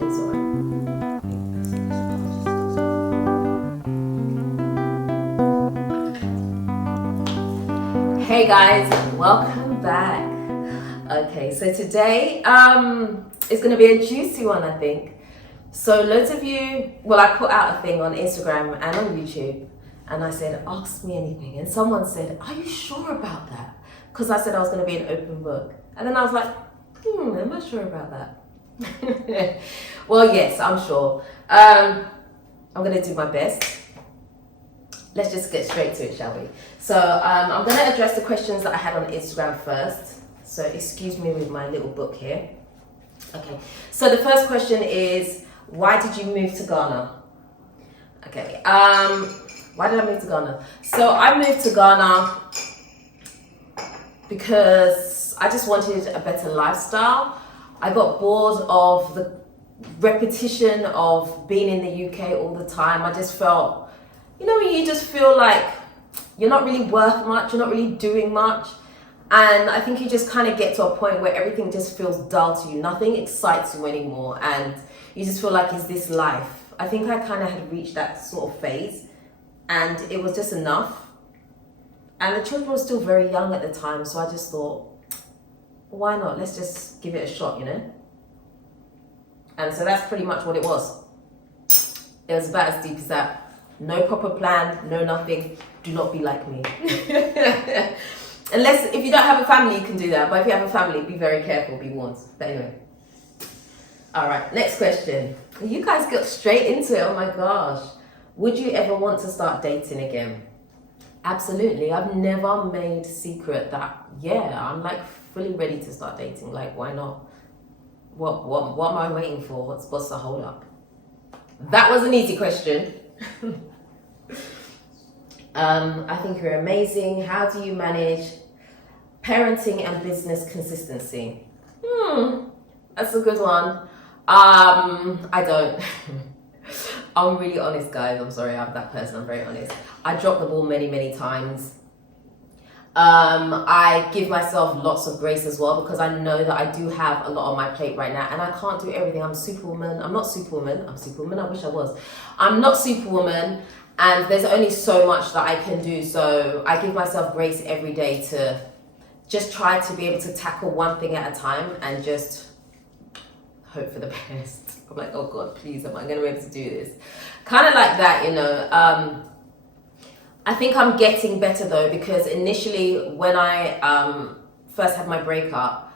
but it's alright. Hey guys, welcome back. Okay, so today it's going to be a juicy one, I think. So loads of you, I put out a thing on Instagram and on YouTube, and I said, ask me anything. And someone said, are you sure about that? Because I said I was going to be an open book. And then I was like, am I sure about that? Well, yes, I'm sure. I'm going to do my best. Let's just get straight to it, shall we? So I'm going to address the questions that I had on Instagram first. So excuse me with my little book here. Okay, so the first question is, why did you move to Ghana? Okay, why did I move to Ghana? So I moved to Ghana because I just wanted a better lifestyle. I got bored of the repetition of being in the UK all the time. I just felt, when you just feel like you're not really worth much, you're not really doing much. And I think you just kind of get to a point where everything just feels dull to you. Nothing excites you anymore. And you just feel like, is this life? I think I kind of had reached that sort of phase. And it was just enough. And the children were still very young at the time. So I just thought, why not? Let's just give it a shot, And so that's pretty much what it was. It was about as deep as that. No proper plan, no nothing. Do not be like me. Unless, if you don't have a family, you can do that. But if you have a family, be very careful, be warned. But anyway. All right, next question. You guys got straight into it. Oh my gosh. Would you ever want to start dating again? Absolutely. I've never made secret that, I'm like fully ready to start dating. Like, why not? What am I waiting for? What's the hold up? That was an easy question. I think you're amazing. How do you manage parenting and business consistency? That's a good one. I don't. I'm really honest, guys. I'm sorry, I'm that person. I'm very honest. I dropped the ball many, many times. I give myself lots of grace as well, because I know that I do have a lot on my plate right now and I can't do everything. I'm Superwoman. I'm not Superwoman. I'm Superwoman. I wish I was. I'm not Superwoman, and there's only so much that I can do. So I give myself grace every day to just try to be able to tackle one thing at a time and just hope for the best. I'm like, oh God, please, am I going to be able to do this? Kind of like that, I think I'm getting better though, because initially when I first had my breakup,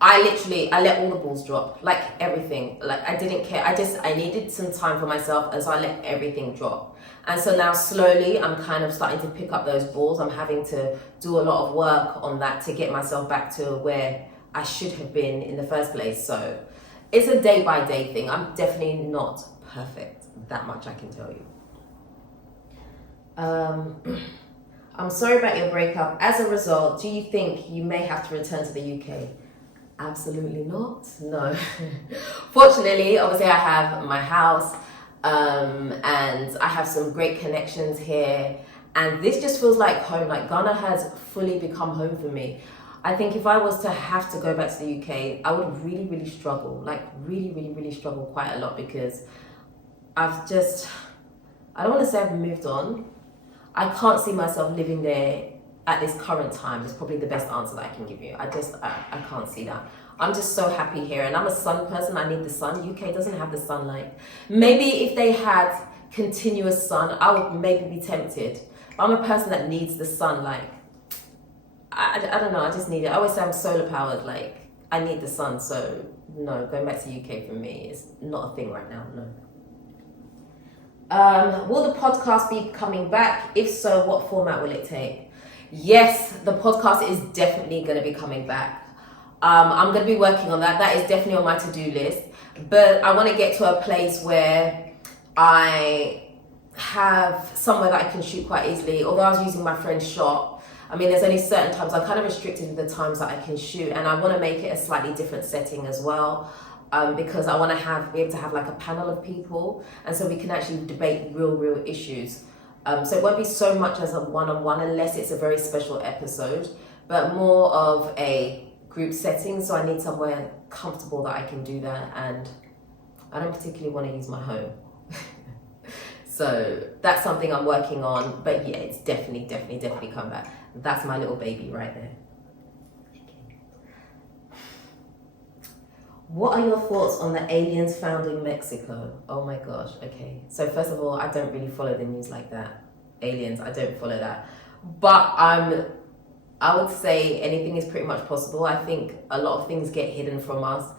I let all the balls drop, like everything. Like I didn't care. I needed some time for myself, and so I let everything drop. And so now slowly I'm kind of starting to pick up those balls. I'm having to do a lot of work on that to get myself back to where I should have been in the first place. So it's a day by day thing. I'm definitely not perfect. That much I can tell you. I'm sorry about your breakup. As a result, do you think you may have to return to the UK? Absolutely not. No. Fortunately, obviously I have my house, and I have some great connections here, and this just feels like home. Like Ghana has fully become home for me. I think if I was to have to go back to the UK, I would really, really struggle. Like really, really, really struggle quite a lot, because I don't want to say I've moved on. I can't see myself living there at this current time. It's probably the best answer that I can give you. I can't see that. I'm just so happy here, and I'm a sun person. I need the sun. UK doesn't have the sunlight. Maybe if they had continuous sun, I would maybe be tempted. I'm a person that needs the sun. Like, I don't know. I just need it. I always say I'm solar powered. Like, I need the sun. So no, going back to UK for me is not a thing right now. No. Will the podcast be coming back? If so, what format will it take? Yes, the podcast is definitely going to be coming back. I'm going to be working on that. That is definitely on my to-do list. But I want to get to a place where I have somewhere that I can shoot quite easily. Although I was using my friend's shop, I mean, there's only certain times. I'm kind of restricted with the times that I can shoot. And I want to make it a slightly different setting as well. Because I want to be able to have like a panel of people, and so we can actually debate real issues. So it won't be so much as a one-on-one unless it's a very special episode, but more of a group setting. So I need somewhere comfortable that I can do that, and I don't particularly want to use my home. So that's something I'm working on. But yeah, it's definitely come back. That's my little baby right there. What are your thoughts on the aliens found in Mexico? Oh my gosh, okay. So first of all, I don't really follow the news like that. Aliens, I don't follow that. But I would say anything is pretty much possible. I think a lot of things get hidden from us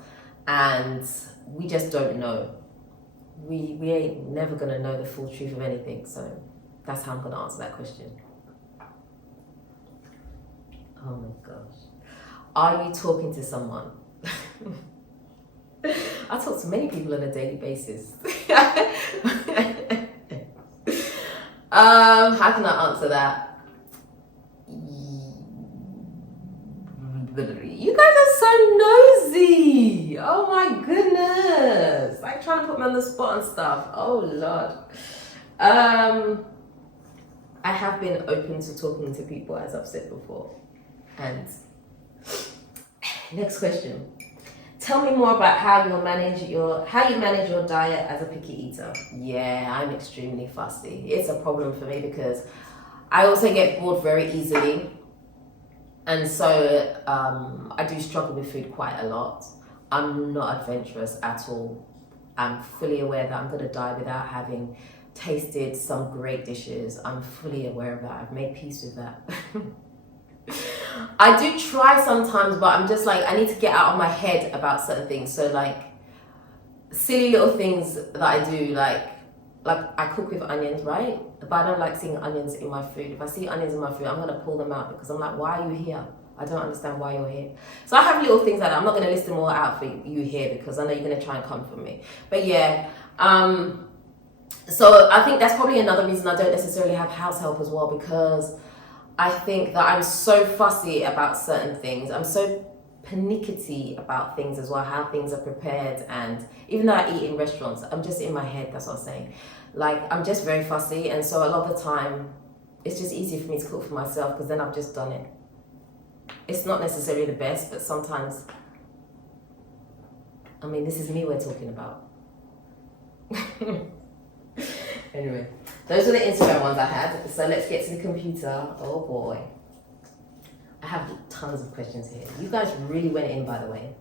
and we just don't know. We ain't never gonna know the full truth of anything. So that's how I'm gonna answer that question. Oh my gosh. Are you talking to someone? I talk to many people on a daily basis. How can I answer that? You guys are so nosy. Oh my goodness. Like trying to put me on the spot and stuff. Oh Lord. I have been open to talking to people, as I've said before. And next question. Tell me more about how you manage your diet as a picky eater. Yeah, I'm extremely fussy. It's a problem for me because I also get bored very easily. And so I do struggle with food quite a lot. I'm not adventurous at all. I'm fully aware that I'm going to die without having tasted some great dishes. I'm fully aware of that. I've made peace with that. I do try sometimes, but I'm just like, I need to get out of my head about certain things. So like silly little things that I do, like I cook with onions, right? But I don't like seeing onions in my food. If I see onions in my food, I'm going to pull them out because I'm like, why are you here? I don't understand why you're here. So I have little things like that. I'm not going to list them all out for you here because I know you're going to try and come for me. But yeah, so I think that's probably another reason I don't necessarily have house help as well, because I think that I'm so fussy about certain things. I'm so pernickety about things as well, how things are prepared. And even though I eat in restaurants, I'm just in my head, that's what I'm saying. Like, I'm just very fussy. And so a lot of the time, it's just easier for me to cook for myself because then I've just done it. It's not necessarily the best, but sometimes, I mean, this is me we're talking about. Anyway, those were the Instagram ones I had. So let's get to the computer. Oh boy. I have tons of questions here. You guys really went in, by the way.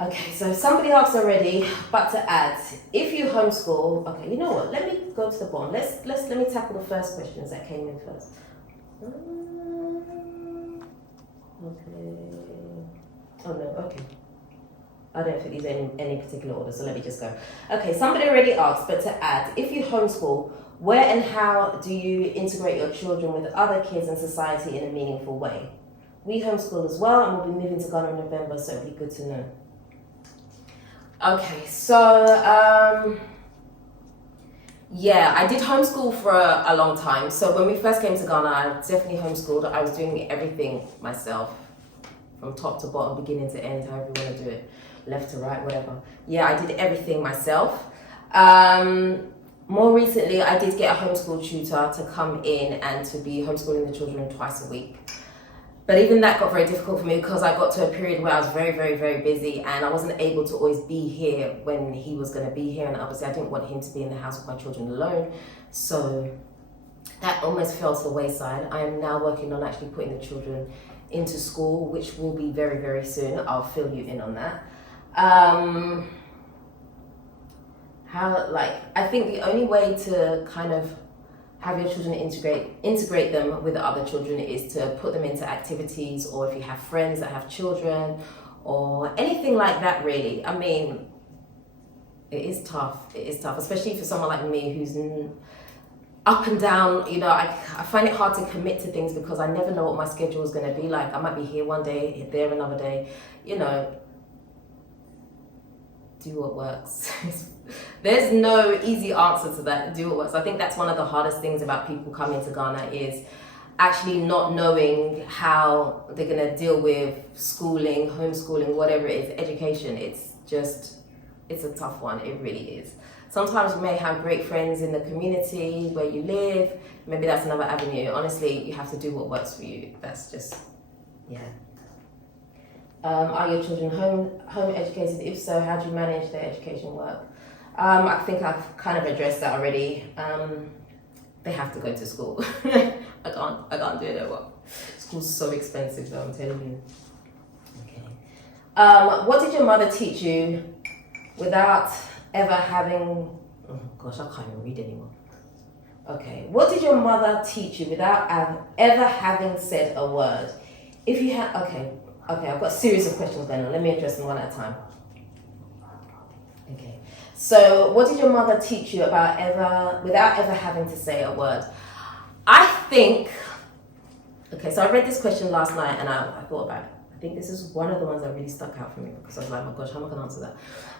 Okay, so somebody asked already, but to add, if you homeschool, okay, you know what? Let me go to the bottom. Let me tackle the first questions that came in first. Okay. Oh no, okay. I don't think these are in any particular order, so let me just go. Okay, somebody already asked, but to add, if you homeschool, where and how do you integrate your children with other kids in society in a meaningful way? We homeschool as well, and we'll be moving to Ghana in November, so it'll be good to know. Okay, so, yeah, I did homeschool for a long time. So when we first came to Ghana, I definitely homeschooled. I was doing everything myself, from top to bottom, beginning to end, however you want to do it. Left to right, whatever. Yeah, I did everything myself. More recently, I did get a homeschool tutor to come in and to be homeschooling the children twice a week. But even that got very difficult for me because I got to a period where I was very, very, very busy and I wasn't able to always be here when he was going to be here. And obviously I didn't want him to be in the house with my children alone. So that almost fell to the wayside. I am now working on actually putting the children into school, which will be very, very soon. I'll fill you in on that. I think the only way to kind of have your children integrate them with the other children is to put them into activities, or if you have friends that have children or anything like that, really. I mean, it is tough, especially for someone like me who's up and down. You know, I find it hard to commit to things because I never know what my schedule is going to be like. I might be here one day, there another day, you know. Do what works. There's no easy answer to that. Do what works. I think that's one of the hardest things about people coming to Ghana is actually not knowing how they're going to deal with schooling, homeschooling, whatever it is, education. It's a tough one. It really is. Sometimes you may have great friends in the community where you live. Maybe that's another avenue. Honestly, you have to do what works for you. That's just, yeah. Are your children home educated? If so, how do you manage their education work? I think I've kind of addressed that already. They have to go to school. I can't do it at work. School's so expensive though, I'm telling you. Okay. What did your mother teach you without ever having... Oh gosh, I can't even read anymore. Okay. What did your mother teach you without ever having said a word? If you had... Okay, I've got a series of questions going on. Let me address them one at a time. Okay. So, what did your mother teach you without ever having to say a word? I think... Okay, so I read this question last night and I thought about it. I think this is one of the ones that really stuck out for me because I was like, oh my gosh, how am I going to answer that?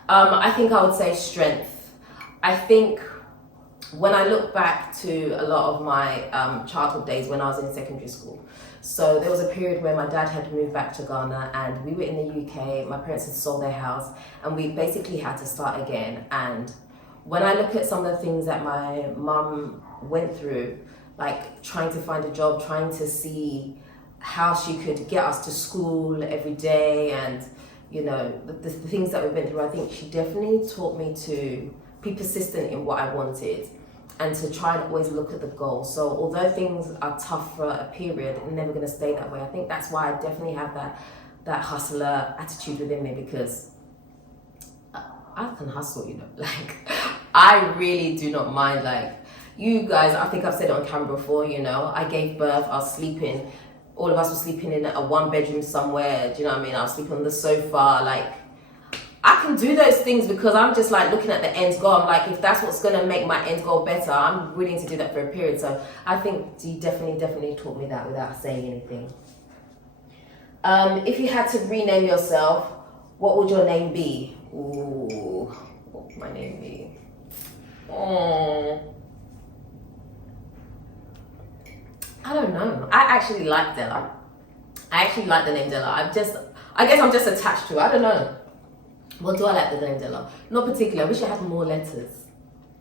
I think I would say strength. I think when I look back to a lot of my childhood days when I was in secondary school, so there was a period where my dad had moved back to Ghana and we were in the UK, my parents had sold their house and we basically had to start again. And when I look at some of the things that my mum went through, like trying to find a job, trying to see how she could get us to school every day and, you know, the things that we went through, I think she definitely taught me to be persistent in what I wanted and to try and always look at the goal. So although things are tough for a period, they're never going to stay that way. I think that's why I definitely have that hustler attitude within me because I can hustle, you know, like I really do not mind, like, you guys, I think I've said it on camera before, you know, I gave birth, I was sleeping, all of us were sleeping in a one bedroom somewhere, do you know what I mean? I was sleeping on the sofa, like, I can do those things because I'm just like looking at the end goal. I'm like, if that's what's gonna make my end goal better, I'm willing to do that for a period. So I think he definitely taught me that without saying anything. If you had to rename yourself, what would your name be? Ooh, what would my name be? I don't know. I actually like Dela. I actually like the name Dela. I guess I'm just attached to it. I don't know. What do I like the name Dela? Not particularly. I wish it had more letters.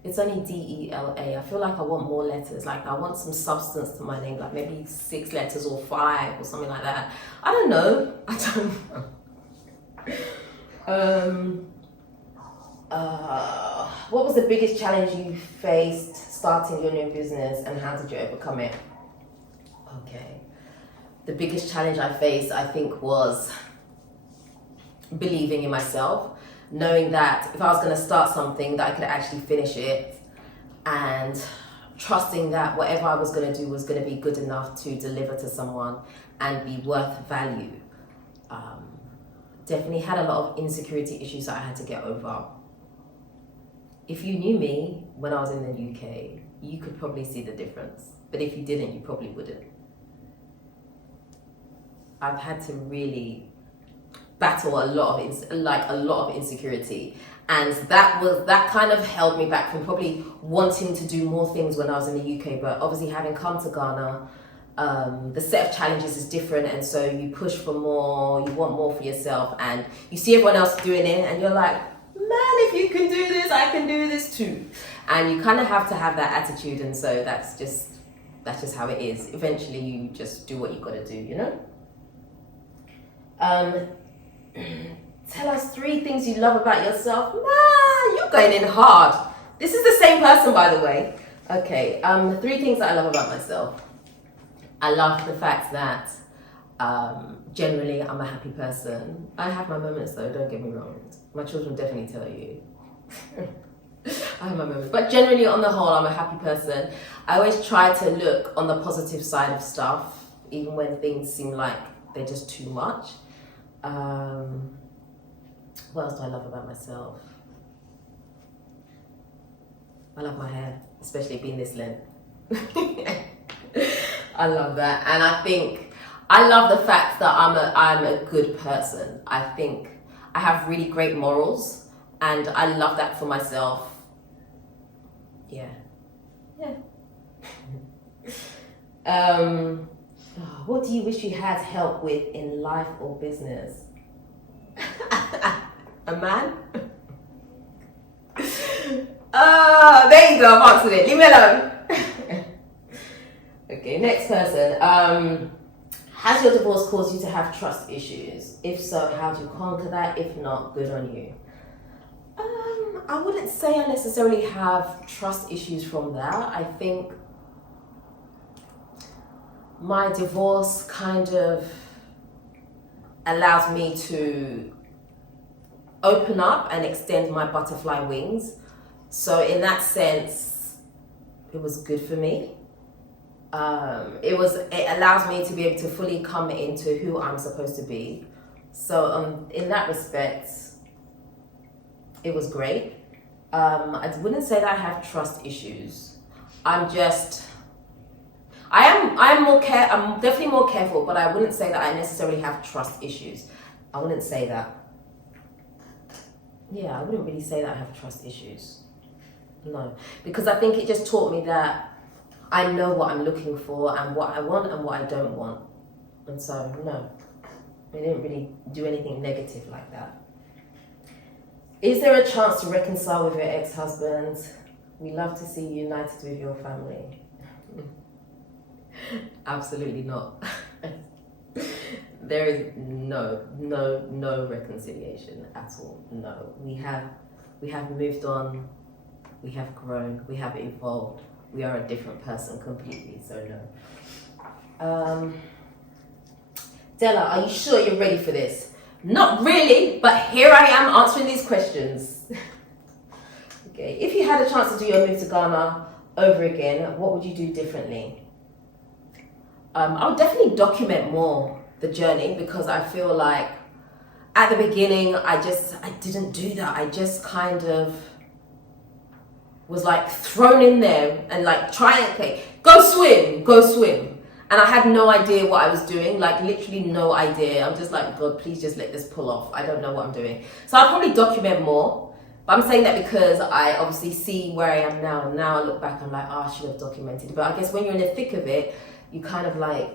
It's only Dela. I feel like I want more letters. Like I want some substance to my name, like maybe 6 letters or 5 or something like that. I don't know. What was the biggest challenge you faced starting your new business and how did you overcome it? Okay. The biggest challenge I faced, I think, was believing in myself, knowing that if I was going to start something that I could actually finish it and trusting that whatever I was going to do was going to be good enough to deliver to someone and be worth value. Definitely had a lot of insecurity issues that I had to get over. If you knew me when I was in the UK, you could probably see the difference. But if you didn't, you probably wouldn't. I've had to really battle a lot of insecurity, and that kind of held me back from probably wanting to do more things when I was in the UK. But obviously, having come to Ghana, the set of challenges is different, and so you push for more, you want more for yourself, and you see everyone else doing it, and you're like, man, if you can do this, I can do this too. And you kind of have to have that attitude, and so that's just how it is. Eventually, you just do what you got to do, you know. Tell us 3 things you love about yourself. Man, you're going in hard. This is the same person, by the way. Okay, 3 things that I love about myself. I love the fact that generally I'm a happy person. I have my moments though, don't get me wrong. My children definitely tell you. I have my moments. But generally, on the whole, I'm a happy person. I always try to look on the positive side of stuff, even when things seem like they're just too much. What else do I love about myself? I love my hair, especially being this length. I love that, and I think I love the fact that I'm a good person. I think I have really great morals, and I love that for myself. Yeah. What do you wish you had help with in life or business? A man? There you go, I've answered it. Leave me alone. Okay, next person. Has your divorce caused you to have trust issues? If so, how do you conquer that? If not, good on you. I wouldn't say I necessarily have trust issues from that. I think my divorce kind of allows me to open up and extend my butterfly wings. So in that sense, it was good for me. It allows me to be able to fully come into who I'm supposed to be. So in that respect, it was great. I wouldn't say that I have trust issues. I'm definitely more careful, but I wouldn't say that I necessarily have trust issues. I wouldn't say that. Yeah, I wouldn't really say that I have trust issues. No, because I think it just taught me that I know what I'm looking for and what I want and what I don't want. And so, no, I didn't really do anything negative like that. Is there a chance to reconcile with your ex-husband? We love to see you united with your family. Absolutely not. There is no reconciliation at all. No, we have moved on. We have grown. We have evolved. We are a different person completely. So no. Dela, are you sure you're ready for this? Not really, but here I am answering these questions. Okay, if you had a chance to do your move to Ghana over again, what would you do differently? I would definitely document more the journey, because I feel like at the beginning I didn't do that. I just kind of was like thrown in there and like okay, go swim. And I had no idea what I was doing, like literally no idea. I'm just like, God, please just let this pull off. I don't know what I'm doing. So I'll probably document more. But I'm saying that because I obviously see where I am now. And now I look back, I'm like, I should have documented. But I guess when you're in the thick of it, you kind of like,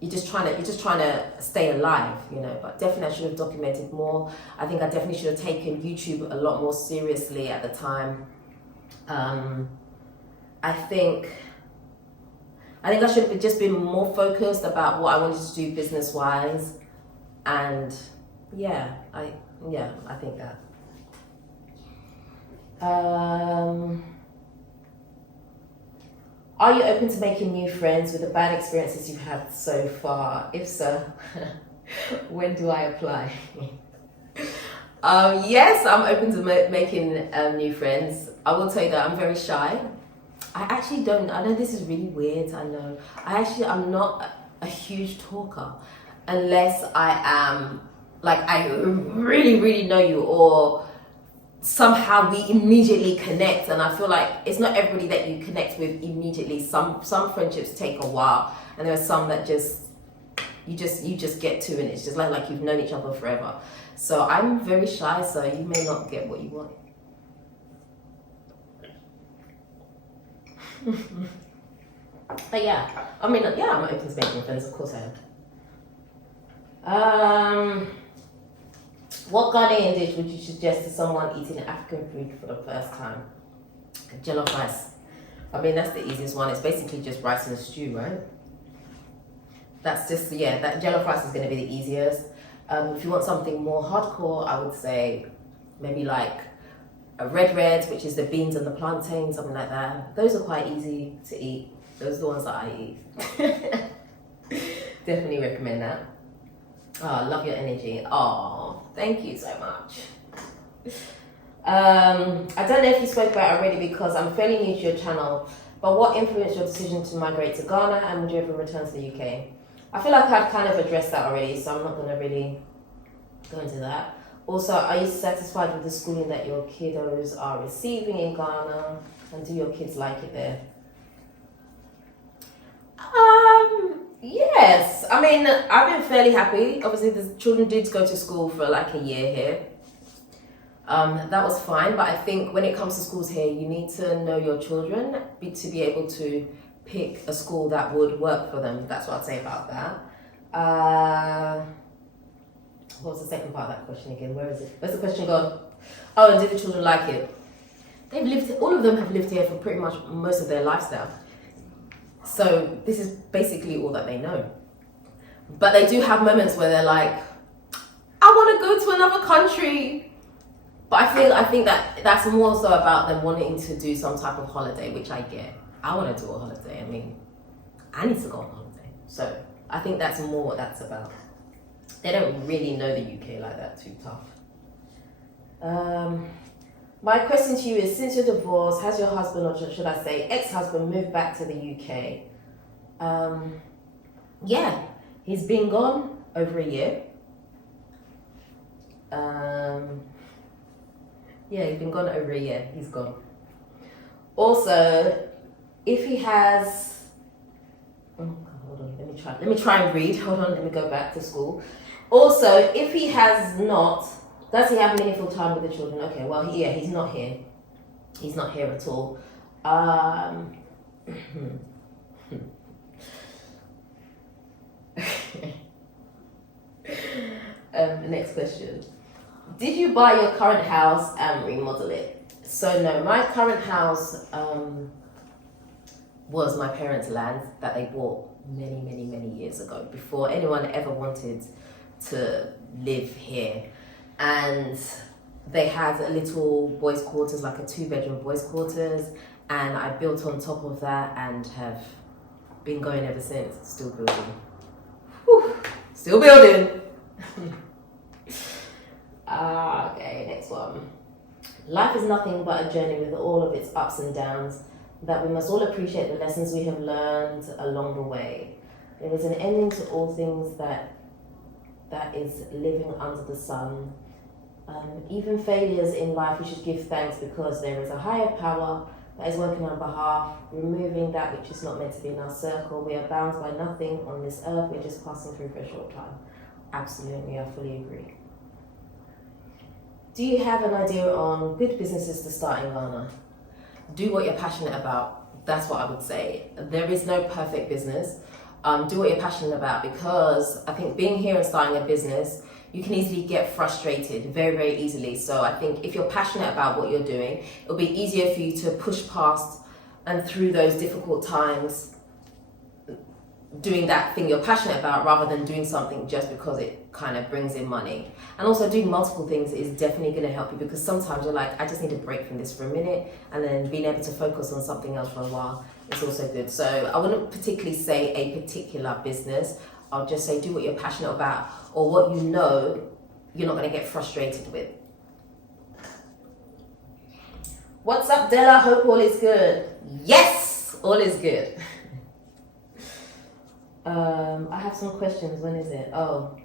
you're just trying to stay alive, you know. But definitely I should have documented more. I think I definitely should have taken YouTube a lot more seriously at the time. I think I should have just been more focused about what I wanted to do business-wise, and I think that. Are you open to making new friends with the bad experiences you've had so far? If so, when do I apply? Yes, I'm open to making new friends. I will tell you that I'm very shy. I actually don't, I know this is really weird, I know. I'm not a huge talker unless I am, like, I really, really know you, or somehow we immediately connect. And I feel like it's not everybody that you connect with immediately. Some friendships take a while, and there are some that you just get to, and it's just like you've known each other forever. So I'm very shy, so you may not get what you want. But I'm open to making friends, of course I am. What Ghanaian dish would you suggest to someone eating African food for the first time? Jollof rice. I mean, that's the easiest one. It's basically just rice and a stew, right? That's just, that jollof rice is going to be the easiest. If you want something more hardcore, I would say maybe like a red, which is the beans and the plantain, something like that. Those are quite easy to eat. Those are the ones that I eat. Definitely recommend that. Oh, I love your energy. Oh, thank you so much. I don't know if you spoke about it already, because I'm fairly new to your channel, but what influenced your decision to migrate to Ghana, and would you ever return to the UK? I feel like I've kind of addressed that already, so I'm not going to really go into that. Also, are you satisfied with the schooling that your kiddos are receiving in Ghana, and do your kids like it there? Yes. I mean, I've been fairly happy. Obviously, the children did go to school for like a year here. That was fine, but I think when it comes to schools here, you need to know your children to be able to pick a school that would work for them. That's what I'd say about that. What was the second part of that question again? Where is it? Where's the question gone? Oh, and do the children like it? All of them have lived here for pretty much most of their lifestyle. So this is basically all that they know. But they do have moments where they're like, I want to go to another country. But I think that that's more so about them wanting to do some type of holiday, which I get. I want to do a holiday. I mean, I need to go on holiday. So I think that's more what that's about. They don't really know the UK like that too tough. My question to you is, since you're divorced, has your husband, or should I say ex-husband, moved back to the UK? Yeah, he's been gone over a year. Yeah, he's been gone over a year. He's gone. Also, if he has... Oh, hold on, let me try and read. Hold on, let me go back to school. Also, if he has not... Does he have meaningful time with the children? Okay, well, yeah, he's not here. He's not here at all. Next question. Did you buy your current house and remodel it? So no, my current house was my parents' land that they bought many years ago, before anyone ever wanted to live here. And they had a little boys' quarters, like a 2-bedroom boys' quarters, and I built on top of that and have been going ever since. Still building. Whew. Still building. Okay, next one. Life is nothing but a journey with all of its ups and downs, that we must all appreciate the lessons we have learned along the way. There is an ending to all things that is living under the sun. Even failures in life, we should give thanks, because there is a higher power that is working on our behalf, removing that which is not meant to be in our circle. We are bound by nothing on this earth, we're just passing through for a short time. Absolutely, I fully agree. Do you have an idea on good businesses to start in Ghana? Do what you're passionate about. That's what I would say. There is no perfect business. Do what you're passionate about, because I think being here and starting a business, you can easily get frustrated very easily. So I think if you're passionate about what you're doing, it'll be easier for you to push past and through those difficult times, doing that thing you're passionate about, rather than doing something just because it kind of brings in money. And also doing multiple things is definitely going to help you, because sometimes you're like, I just need a break from this for a minute, and then being able to focus on something else for a while is also good. So I wouldn't particularly say a particular business. I'll just say do what you're passionate about, or what you know you're not going to get frustrated with. What's up, Dela? Hope all is good. Yes, all is good. I have some questions. When is it? Oh,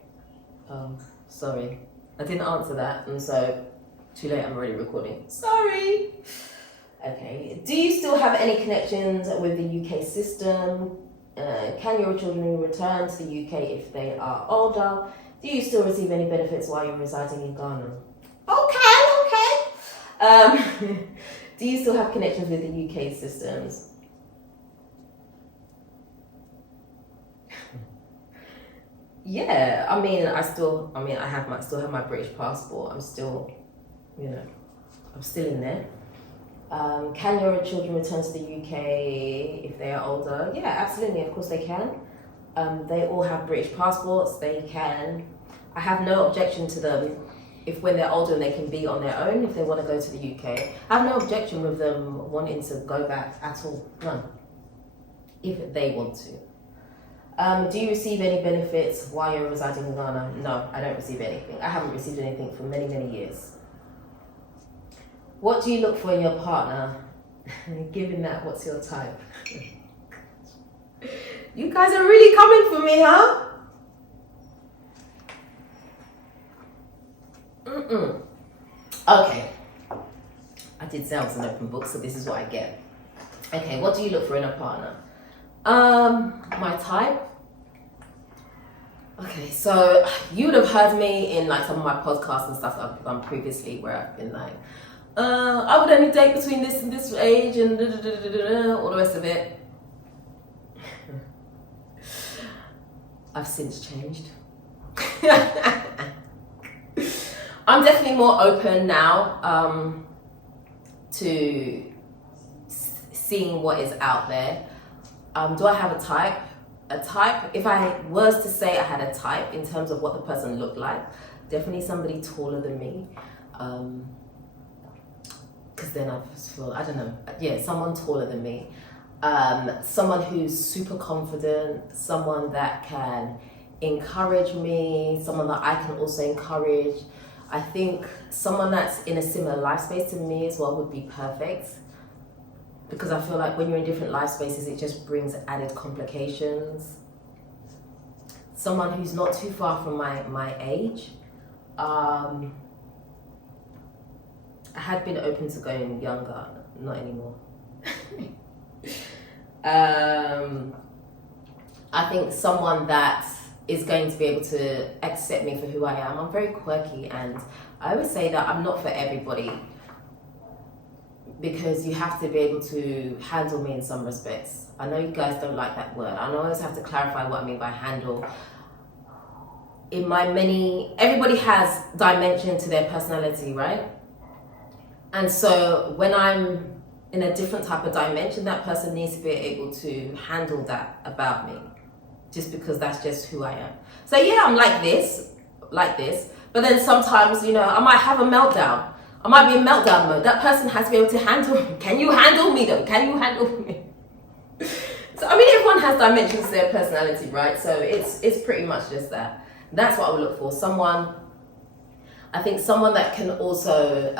sorry. I didn't answer that, and so too late, I'm already recording. Sorry. Okay. Do you still have any connections with the UK system? Can your children return to the UK if they are older? Do you still receive any benefits while you're residing in Ghana? Okay. Do you still have connections with the UK systems? Yeah, I still have my British passport. I'm still in there. Can your children return to the UK if they are older? Yeah, absolutely. Of course they can. They all have British passports. They can. I have no objection to them if when they're older and they can be on their own, if they want to go to the UK. I have no objection with them wanting to go back at all. None. If they want to. Do you receive any benefits while you're residing in Ghana? No, I don't receive anything. I haven't received anything for many years. What do you look for in your partner? Given that, what's your type? You guys are really coming for me, huh? Okay. I did say I was an open book, so this is what I get. Okay, what do you look for in a partner? My type? Okay, so you would have heard me in like some of my podcasts and stuff that I've done previously, where I've been like, I would only date between this and this age and all the rest of it. I've since changed. I'm definitely more open now to seeing what is out there. Do I have a type? a type, if I was to say I had a type in terms of what the person looked like, definitely somebody taller than me. Because then I just feel, I don't know, yeah, someone taller than me. Someone who's super confident, someone that can encourage me, someone that I can also encourage. I think someone that's in a similar life space to me as well would be perfect. Because I feel like when you're in different life spaces, it just brings added complications. Someone who's not too far from my age. I had been open to going younger, not anymore. I think someone that is going to be able to accept me for who I am. I'm very quirky, and I always say that I'm not for everybody, because you have to be able to handle me in some respects. I know you guys don't like that word. I always have to clarify what I mean by handle. Everybody has dimension to their personality, right? And so when I'm in a different type of dimension, that person needs to be able to handle that about me, just because that's just who I am. So yeah, I'm like this, but then sometimes, I might have a meltdown. I might be in meltdown mode. That person has to be able to handle me. Can you handle me though? Can you handle me? So, everyone has dimensions to their personality, right? So it's pretty much just that. That's what I would look for. Someone that can also,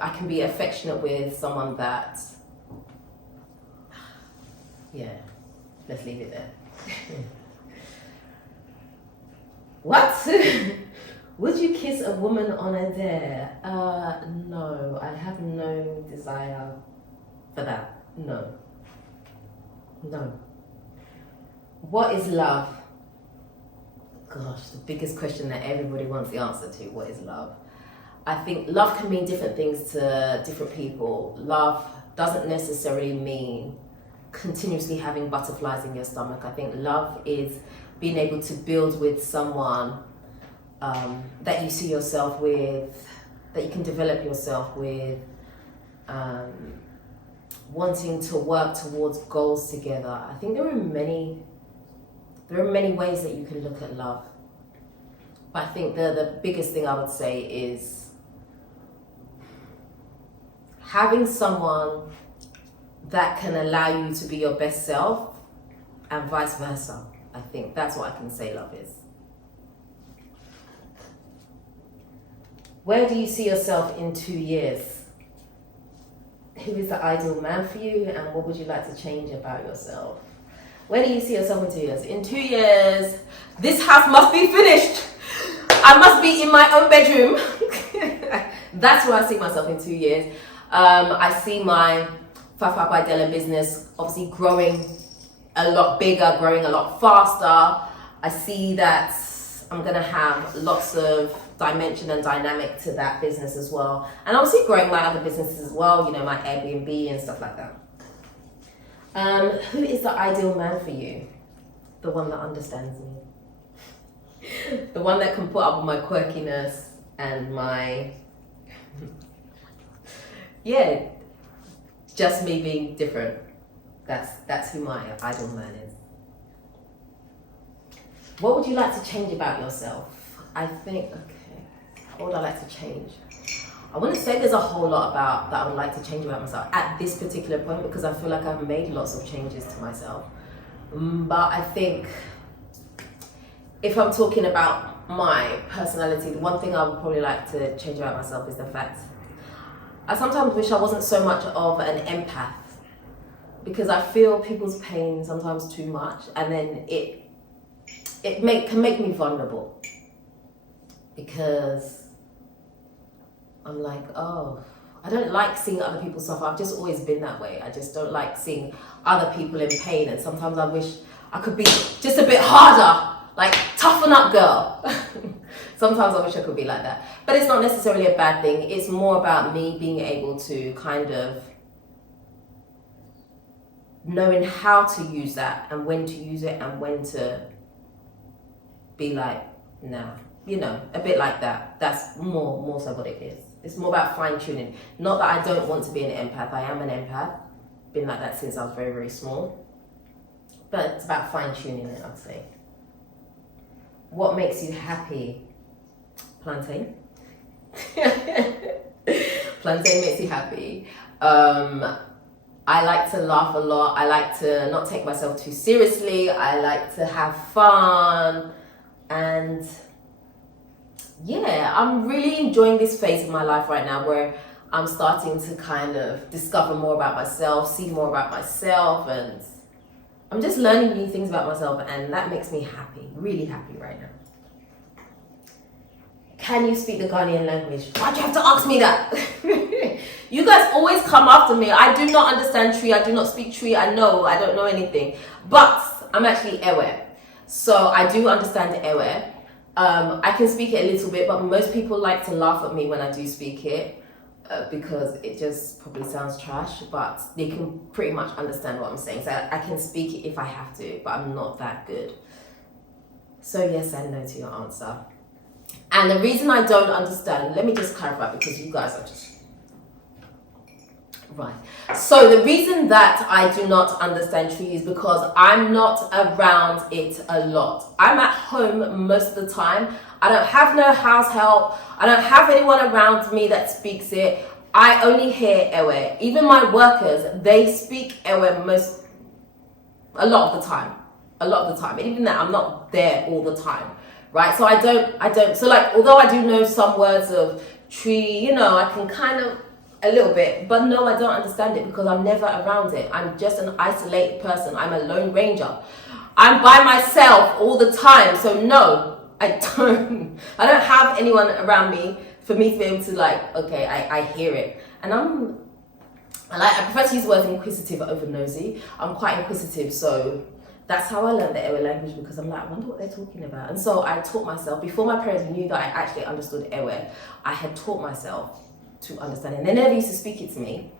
I can be affectionate with, someone that, yeah, let's leave it there. What? Would you kiss a woman on a dare? No, I have no desire for that. No. What is love? Gosh, the biggest question that everybody wants the answer to. What is love? I think love can mean different things to different people. Love doesn't necessarily mean continuously having butterflies in your stomach. I think love is being able to build with someone that you see yourself with, that you can develop yourself with, wanting to work towards goals together. I think there are many ways that you can look at love. But I think the biggest thing I would say is having someone that can allow you to be your best self, and vice versa. I think that's what I can say love is. Where do you see yourself in 2 years? Who is the ideal man for you, and what would you like to change about yourself? Where do you see yourself in 2 years? In 2 years, this house must be finished. I must be in my own bedroom. That's where I see myself in 2 years. I see my Fafa by Dela business obviously growing a lot bigger, growing a lot faster. I see that I'm going to have lots of dimension and dynamic to that business as well. And obviously growing my other businesses as well, my Airbnb and stuff like that. Who is the ideal man for you? The one that understands me. The one that can put up with my quirkiness and my, just me being different. That's who my ideal man is. What would you like to change about yourself? I think, what would I like to change? I wouldn't say there's a whole lot that I would like to change about myself at this particular point, because I feel like I've made lots of changes to myself. But I think if I'm talking about my personality, the one thing I would probably like to change about myself is the fact I sometimes wish I wasn't so much of an empath, because I feel people's pain sometimes too much, and then it can make me vulnerable, because I'm like, I don't like seeing other people suffer. I've just always been that way. I just don't like seeing other people in pain, and sometimes I wish I could be just a bit harder, like toughen up, girl. Sometimes I wish I could be like that, but it's not necessarily a bad thing. It's more about me being able to kind of knowing how to use that and when to use it and when to be like, no, a bit like that. That's more so what it is. It's more about fine tuning. Not that I don't want to be an empath. I am an empath. Been like that since I was very, very small. but it's about fine-tuning it, I'd say. What makes you happy? Plantain. Plantain makes you happy. I like to laugh a lot. I like to not take myself too seriously. I like to have fun. And yeah, I'm really enjoying this phase of my life right now where I'm starting to kind of discover more about myself, see more about myself, and I'm just learning new things about myself, and that makes me happy, really happy right now. Can you speak the Ghanaian language? Why'd you have to ask me that? You guys always come after me. I do not understand Tree. I do not speak Tree. I don't know anything. But I'm actually Ewe. So I do understand Ewe. I can speak it a little bit, but most people like to laugh at me when I do speak it because it just probably sounds trash, but they can pretty much understand what I'm saying. So I can speak it if I have to, but I'm not that good. So yes and no to your answer. And the reason I don't understand, let me just clarify because you guys are just... Right. So the reason that I do not understand Tree is because I'm not around it a lot. I'm at home most of the time. I don't have no house help. I don't have anyone around me that speaks it. I only hear Ewe. Even my workers, they speak Ewe a lot of the time. A lot of the time. Even that I'm not there all the time. Right? So I don't. So like, although I do know some words of Tree, you know, I can kind of a little bit, but no, I don't understand it because I'm never around it. I'm just an isolated person. I'm a lone ranger. I'm by myself all the time. So no, I don't have anyone around me for me to be able to like, okay, I hear it. And I prefer to use the word inquisitive over nosy. I'm quite inquisitive, so that's how I learned the Ewe language because I'm like, I wonder what they're talking about. And so I taught myself, before my parents knew that I actually understood Ewe, I had taught myself to understand it. And they never used to speak it to me,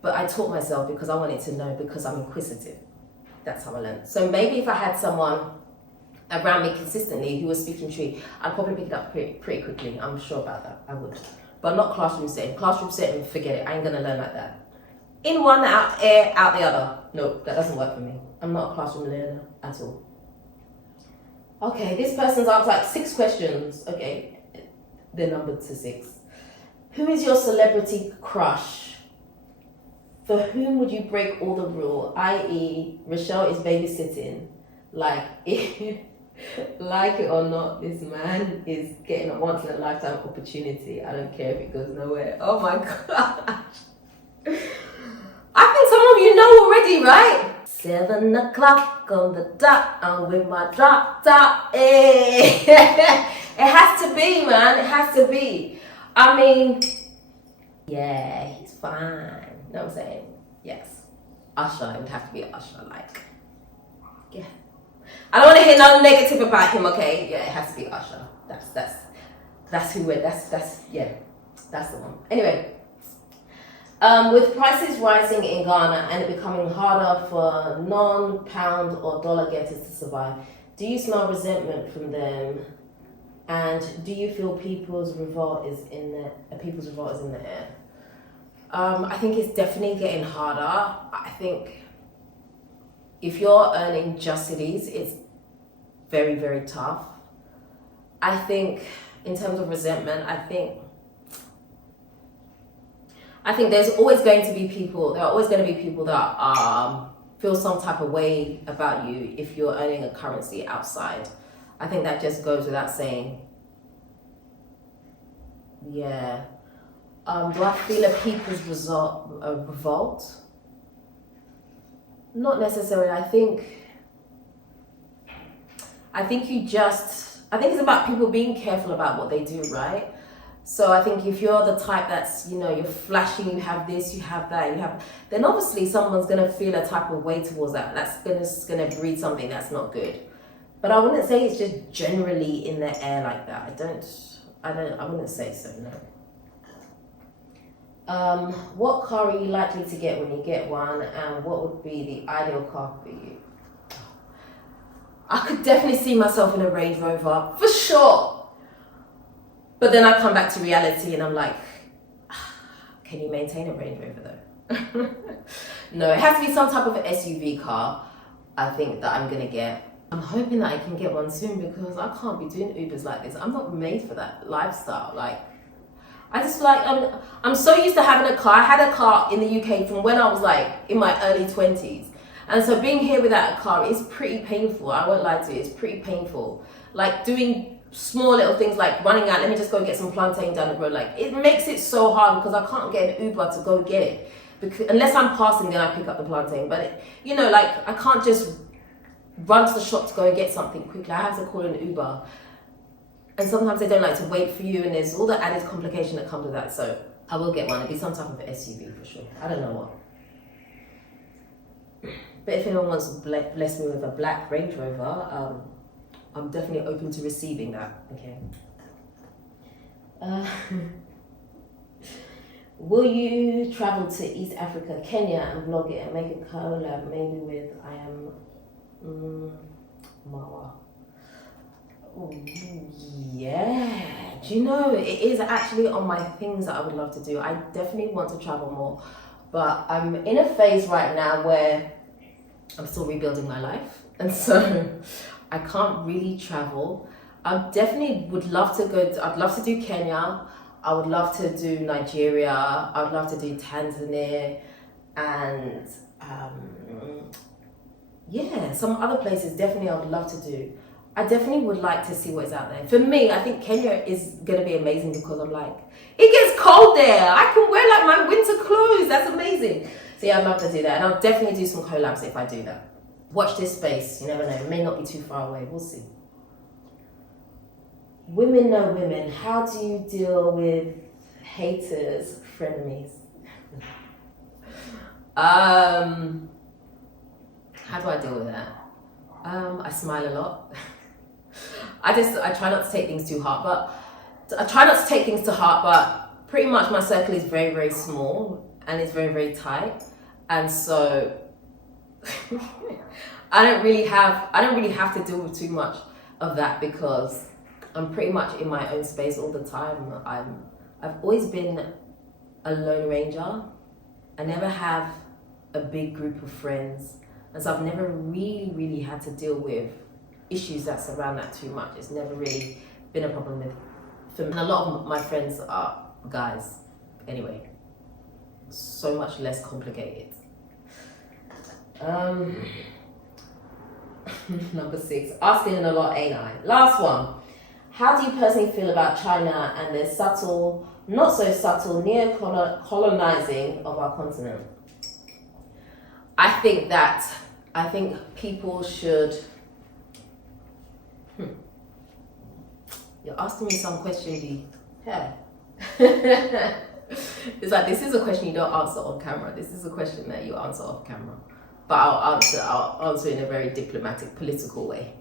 but I taught myself because I wanted to know, because I'm inquisitive. That's how I learned. So maybe if I had someone around me consistently who was speaking Tree, I'd probably pick it up pretty quickly. I'm sure about that. I would. But not classroom setting. Classroom setting, forget it. I ain't gonna learn like that. In one, out the other. No, that doesn't work for me. I'm not a classroom learner at all. Okay, this person's asked like 6 questions. Okay, they're numbered to 6. Who is your celebrity crush? For whom would you break all the rule? I.e., Rochelle is babysitting. Like, like it or not, this man is getting a once-in-a-lifetime opportunity. I don't care if it goes nowhere. Oh my gosh. I think some of you know already, right? 7 o'clock on the dot, I'm with my drop top. Hey. It has to be, man. It has to be. I mean, yeah, he's fine. You know what I'm saying? Yes. Usher, it would have to be Usher, like, yeah. I don't want to hear no negative about him, okay? Yeah, it has to be Usher. That's who we're, yeah, that's the one. Anyway, with prices rising in Ghana and it becoming harder for non-pound or dollar getters to survive, do you smell resentment from them? And do you feel people's revolt is in the air? I think it's definitely getting harder. I think if you're earning just cities, it's very, very tough. I think in terms of resentment, I think there's always going to be people, there are always going to be people that feel some type of way about you if you're earning a currency outside. I think that just goes without saying. Yeah. Do I feel a people's revolt? Not necessarily. I think it's about people being careful about what they do, right? So I think if you're the type that's, you know, you're flashing, you have this, you have that, then obviously someone's going to feel a type of way towards that. That's going to breed something that's not good. But I wouldn't say it's just generally in the air like that. I wouldn't say so, no. What car are you likely to get when you get one, and what would be the ideal car for you? I could definitely see myself in a Range Rover, for sure. But then I come back to reality and I'm like, can you maintain a Range Rover though? No, it has to be some type of SUV car. I think that I'm gonna get. I'm hoping that I can get one soon because I can't be doing Ubers like this. I'm not made for that lifestyle. Like, I just like, I'm so used to having a car. I had a car in the UK from when I was like in my early 20s. And so being here without a car is pretty painful. I won't lie to you, it's pretty painful. Like doing small little things like running out, let me just go get some plantain down the road. Like it makes it so hard because I can't get an Uber to go get it. Because, unless I'm passing, then I pick up the plantain. But, you know, like I can't just run to the shop to go and get something quickly. I have to call an Uber. And sometimes they don't like to wait for you and there's all the added complication that comes with that. So I will get one. It'll be some type of SUV for sure. I don't know what. But if anyone wants to bless me with a black Range Rover, I'm definitely open to receiving that. Okay. Will you travel to East Africa, Kenya, and vlog it and make a collab maybe with I am Marwa? Oh, yeah. Do you know, it is actually on my things that I would love to do. I definitely want to travel more, but I'm in a phase right now where I'm still rebuilding my life, and so I can't really travel. I definitely would love to go. I'd love to do Kenya. I would love to do Nigeria. I would love to do Tanzania, and yeah, some other places definitely I would love to do. I definitely would like to see what is out there. For me, I think Kenya is gonna be amazing because I'm like, it gets cold there. I can wear like my winter clothes. That's amazing. So yeah, I'd love to do that, and I'll definitely do some collabs if I do that. Watch this space. You never know. It may not be too far away. We'll see. Women know women. How do you deal with haters, frenemies? How do I deal with that? I smile a lot. I try not to take things too hard, but pretty much my circle is very, very small and it's very, very tight. And so I don't really have to deal with too much of that because I'm pretty much in my own space all the time. I've always been a lone ranger. I never have a big group of friends. And so I've never really had to deal with issues that surround that too much. It's never really been a problem for me. And a lot of my friends are guys anyway. So much less complicated. Number 6, asking a lot, ain't I? Last one. How do you personally feel about China and their subtle, not so subtle, neo-colonizing of our continent? I think people should... You're asking me some question, D. Yeah. It's like, this is a question you don't answer on camera. This is a question that you answer off camera. But I'll answer in a very diplomatic, political way.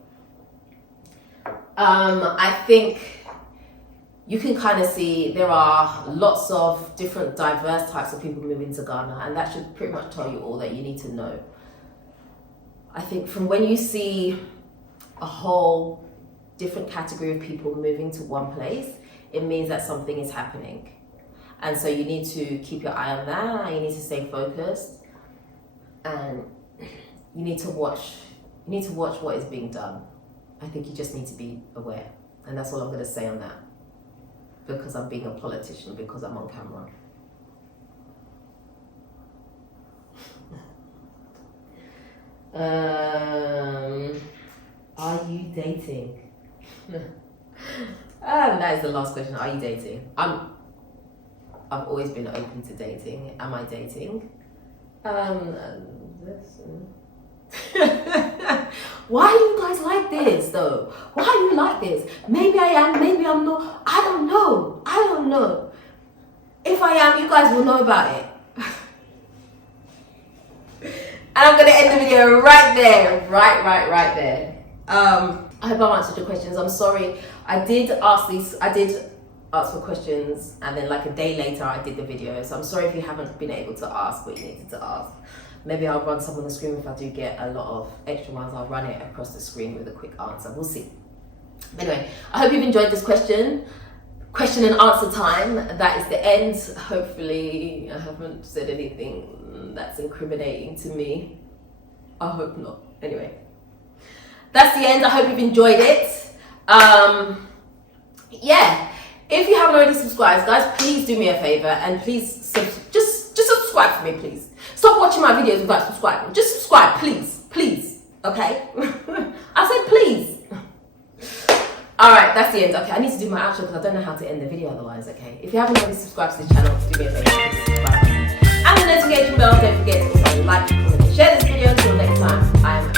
I think you can kind of see there are lots of different diverse types of people moving to Ghana, and that should pretty much tell you all that you need to know. I think from when you see a whole different category of people moving to one place, it means that something is happening. And so you need to keep your eye on that, you need to stay focused, and you need to watch what is being done. I think you just need to be aware. And that's all I'm going to say on that. Because I'm being a politician, because I'm on camera. Are you dating? That is the last question. Are you dating? I've always been open to dating. Am I dating? Why do you guys like this though? Why do you like this? Maybe I am, maybe I'm not. I don't know. If I am, you guys will know about it. And I'm gonna end the video right there. Right there. I hope I've answered your questions. I'm sorry. I did ask for questions and then like a day later I did the video. So I'm sorry if you haven't been able to ask what you needed to ask. Maybe I'll run some on the screen. If I do get a lot of extra ones, I'll run it across the screen with a quick answer. We'll see. Anyway, I hope you've enjoyed this question and answer time. That is the end. Hopefully I haven't said anything that's incriminating to me. I hope not. Anyway, that's the end. I hope you've enjoyed it. Yeah, if you haven't already subscribed, guys, please do me a favor and please just subscribe for me, please. Stop watching my videos without subscribing. Just subscribe, please. Okay? I said please. Alright, that's the end. Okay, I need to do my outro because I don't know how to end the video otherwise, okay? If you haven't already subscribed to this channel, do me a favor, please subscribe. And the notification bell, don't forget to also like, comment, and share this video. Until next time, I am